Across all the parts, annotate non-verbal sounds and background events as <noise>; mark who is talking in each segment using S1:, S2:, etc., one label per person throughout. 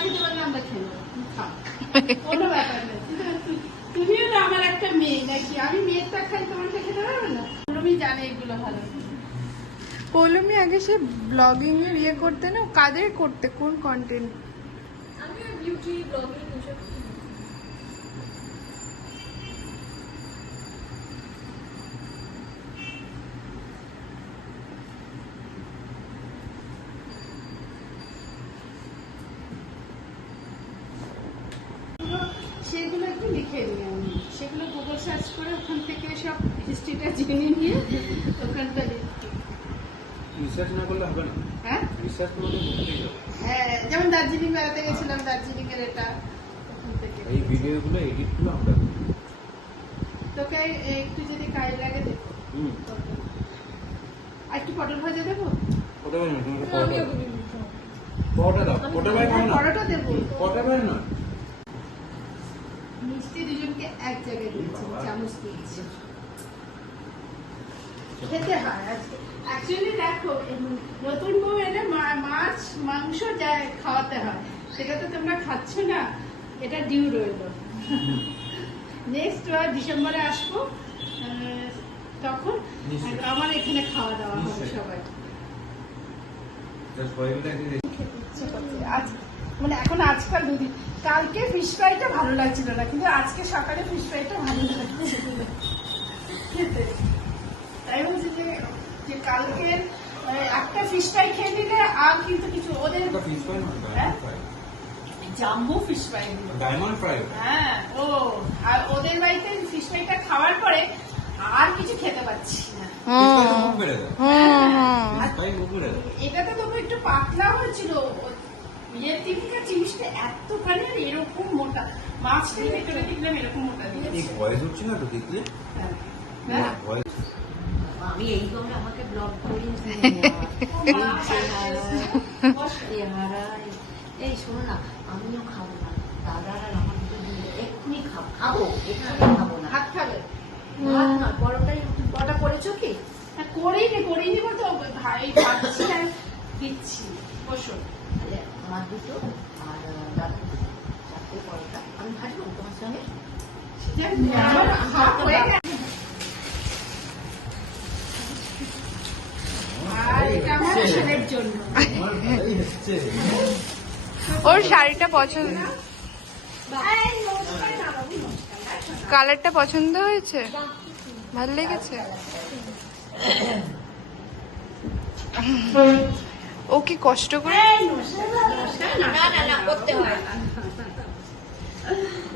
S1: আমি তুমিও আমার একটা মেয়ে নাকি আমি খাই না জানে এগুলো ভালো
S2: কলমি আগে সে ব্লগিং এর ইয়ে করতে না? কাদের করতে? কোন কন্টেন্ট
S3: আমি বিউটি ব্লগিং এসব
S1: সেগুলো একটু লিখে নিই আমি। সেগুলো গুগল সার্চ করে ওখান থেকে সব হিস্ট্রিটা জেনে নিয়ে ওখানটা লিখি।
S4: রিসার্চ না করলে হবে না।
S1: হ্যাঁ?
S4: রিসার্চ করলে
S1: হ্যাঁ যেমন দার্জিলিং বেড়াতে গেছিলাম দার্জিলিং এর এটা
S4: এই ভিডিওগুলো এডিটগুলো আমরা
S1: তোকে একটু যদি কাজ লাগে দেখো।
S4: হুম।
S1: আর একটু পটল ভাজা দেবো? দেবো।
S4: না।
S1: মিষ্টি দুজনকে এক জায়গায় দিয়েছি চামচ দিয়েছি খেতে হয় আজকে। অ্যাকচুয়ালি দেখো নতুন বউ এলে মাছ মাংস যায় খাওয়াতে হয়। সেটা তো তোমরা খাচ্ছ না এটা ডিউ রইল। নেক্সট ডিসেম্বরে আসব তখন। আমার এখানে খাওয়া দাওয়া হবে। সবাই।
S4: জাস্ট
S1: মানে এখন আজকাল দুদিন কালকে ফিশ ফ্রাইটা ভালো লাগছিল না কিন্তু আজকে সকালে ফিশ ফ্রাইটা ভালো লাগছে খেতে। তাই বলছি যে যে কালকে মানে একটা ফিশ ফ্রাই খেয়ে নিলে আর কিন্তু কিছু ওদের
S4: ওটা ফিশ ফ্রাই
S1: হ্যাঁ? Jumbo fish fry
S4: diamond fry
S1: হ্যাঁ ও আর ওদের বাড়িতে ফিশ ফ্রাইটা খাওয়ার পরে আর কিছু খেতে পাচ্ছি না।
S4: ফিশ ফ্রাই তো মুখ বেড়ে দেয়
S2: হুম। হুম
S4: ফিশ ফ্রাই মুখ বেড়ে দেয়
S1: এটা তো তবু একটু পাতলা হয়েছিল ইয়ের থেকে জিনিসটা এতখানি আর এরকম মোটা। মাছটা ভেতরে দেখলাম এরকম মোটা
S4: এই
S1: দিয়েছে।
S4: ভয়েস হচ্ছে না তো দেখলে?
S1: হ্যাঁ।
S5: আমি এই করে আমাকে ব্লগ করি <laughs> এই শোনো না আমিও খাব না। দাদার আর আমার এক্ষুনি খাব খাব খাব না।
S1: ভাত খাবে?
S5: না পরোটাই পরোটা করেছ কি?
S1: হ্যাঁ, করিনি করিনি বলতে ভাই আর দিচ্ছি। বসো।
S5: আমার দুটো, আর দুটো, চারটে পরোটা আমি ভাজবো তোমার সঙ্গে?
S2: ওর শাড়িটা পছন্দ। কালারটা পছন্দ হয়েছে? ভালো লেগেছে? কি কষ্ট করে?
S1: নমস্কার, নমস্কার। না।
S5: না না না করতে হয়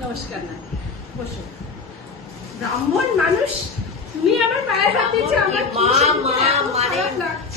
S1: নমস্কার না বসো। ব্রাহ্মণ মানুষ তুমি আমার পায়ে হাত দিয়েছ আমার
S5: মা, মা, মানে-